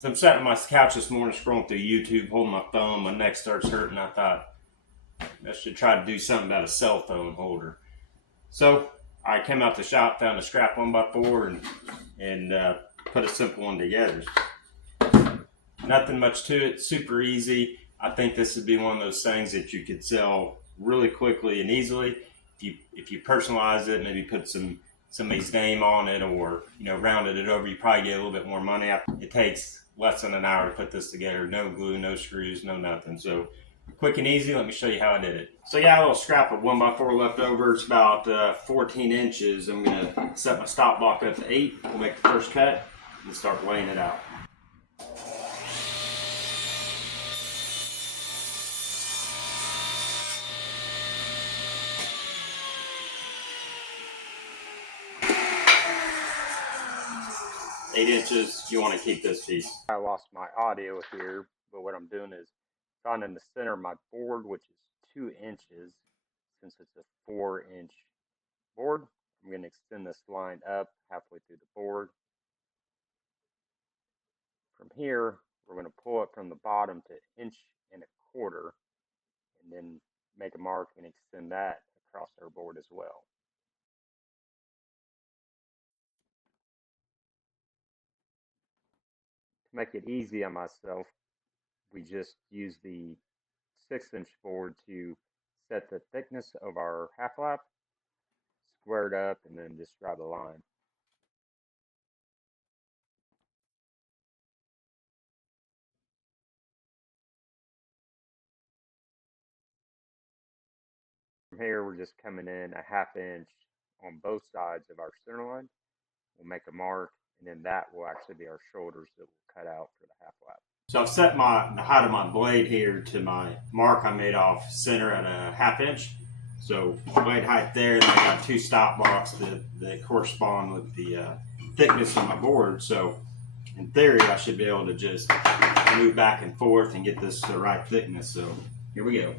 So I'm sitting on my couch this morning scrolling through YouTube, holding my phone. My neck starts hurting. I thought I should try to do something about a cell phone holder. So I came out the shop, found a scrap 1x4, and put a simple one together. Nothing much to it, super easy. I think this would be one of those things that you could sell really quickly and easily. If you personalize it, maybe put somebody's name on it, or rounded it over, you probably get a little bit more money. It takes less than an hour to put this together. No glue, no screws, no nothing. So quick and easy. Let me show you how I did it. So yeah, a little scrap of 1x4 left over. It's about 14 inches. I'm gonna set my stop block up to 8. We'll make the first cut and start laying it out. Eight inches, you want to keep this piece. I lost my audio here, but what I'm doing is finding the center of my board, which is 2 inches. Since it's a 4-inch board, I'm going to extend this line up halfway through the board. From here, we're going to pull it from the bottom to 1.25 inches, and then make a mark and extend that across our board as well. To make it easy on myself, we just use the 6-inch board to set the thickness of our half lap, square it up, and then just draw the line. From here, we're just coming in a 1/2 inch on both sides of our center line. We'll make a mark, and then that will actually be our shoulders that we'll cut out for the half lap. So I've set the height of my blade here to my mark I made off center at a 1/2 inch. So blade height there, and I got 2 stop blocks that correspond with the thickness of my board. So in theory, I should be able to just move back and forth and get this the right thickness. So here we go.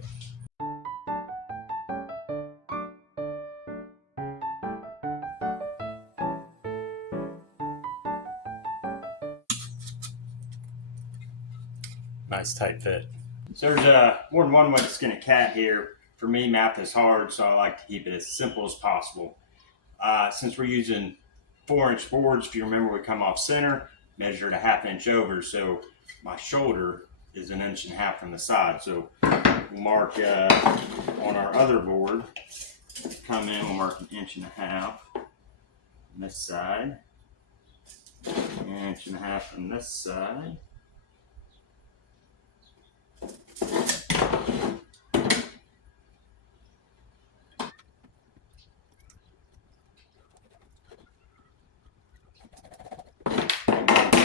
Nice tight fit. So there's more than one way to skin a cat here. For me, math is hard, so I like to keep it as simple as possible. Since we're using 4-inch boards, if you remember, we come off center, measured a 1/2 inch over, so my shoulder is 1.5 inches from the side. So we'll mark on our other board, come in, we'll mark 1.5 inches on this side, 1.5 inches on this side.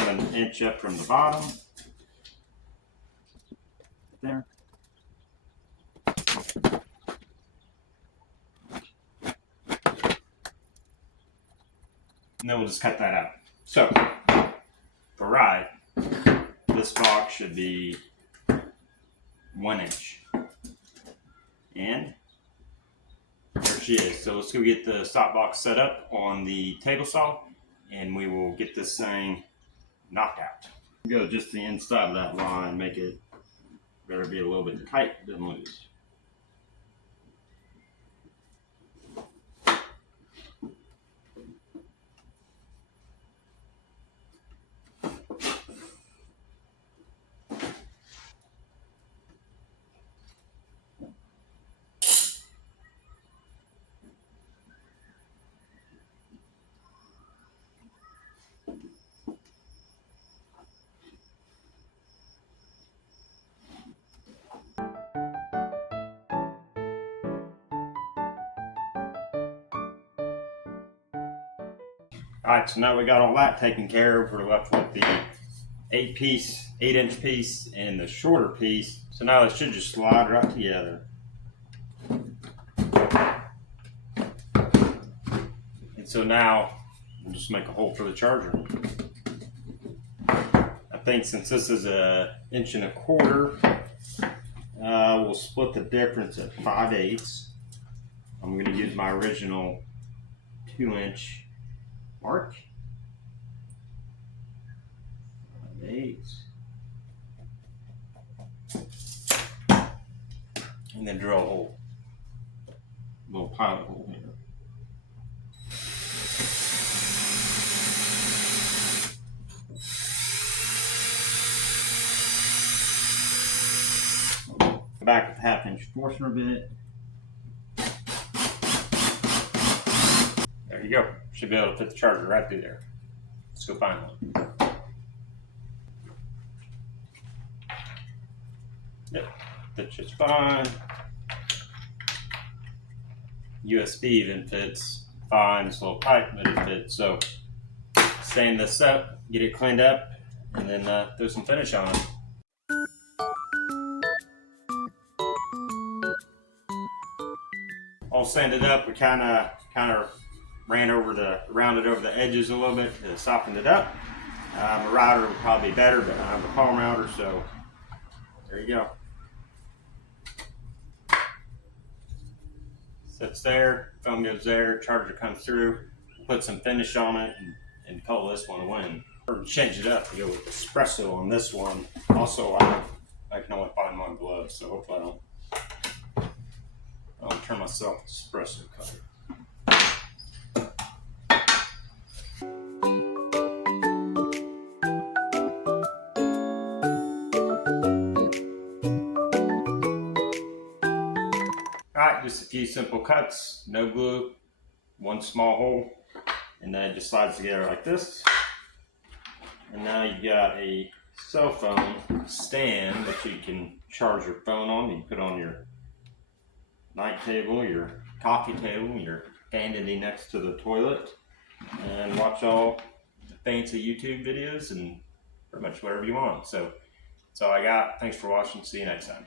An inch up from the bottom. There. And then we'll just cut that out. So, for right, this box should be 1 inch. And there she is. So let's go get the stop box set up on the table saw, and we will get this thing knocked out. Go just the inside of that line, make it better be a little bit tight than loose. Alright, so now we got all that taken care of. We're left with the 8-inch piece and the shorter piece. So now it should just slide right together. And so now we'll just make a hole for the charger. I think since this is 1.25 inches, we'll split the difference at 5/8. I'm going to use my original 2-inch mark. 8. And then drill a hole. A little pilot hole here. Back with the 1/2 inch Forstner bit. There you go. Should be able to fit the charger right through there. Let's go find one. Yep, fits just fine. USB even fits fine. This little pipe, but it fits. So stand this up, get it cleaned up, and then throw some finish on it. All sanded up, we kind of rounded over the edges a little bit to soften it up. A router would probably be better, but I have a palm router, so there you go. Sits there, foam goes there, charger comes through, put some finish on it, and call this one a win. Or change it up to go with espresso on this one. Also, I can only find one glove, so hopefully I don't turn myself espresso cutter. Alright, just a few simple cuts, no glue, one small hole, and then it just slides together like this. And now you've got a cell phone stand that you can charge your phone on. You can put on your night table, your coffee table, your vanity next to the toilet, and watch all the fancy YouTube videos and pretty much whatever you want. So that's all I got. Thanks for watching. See you next time.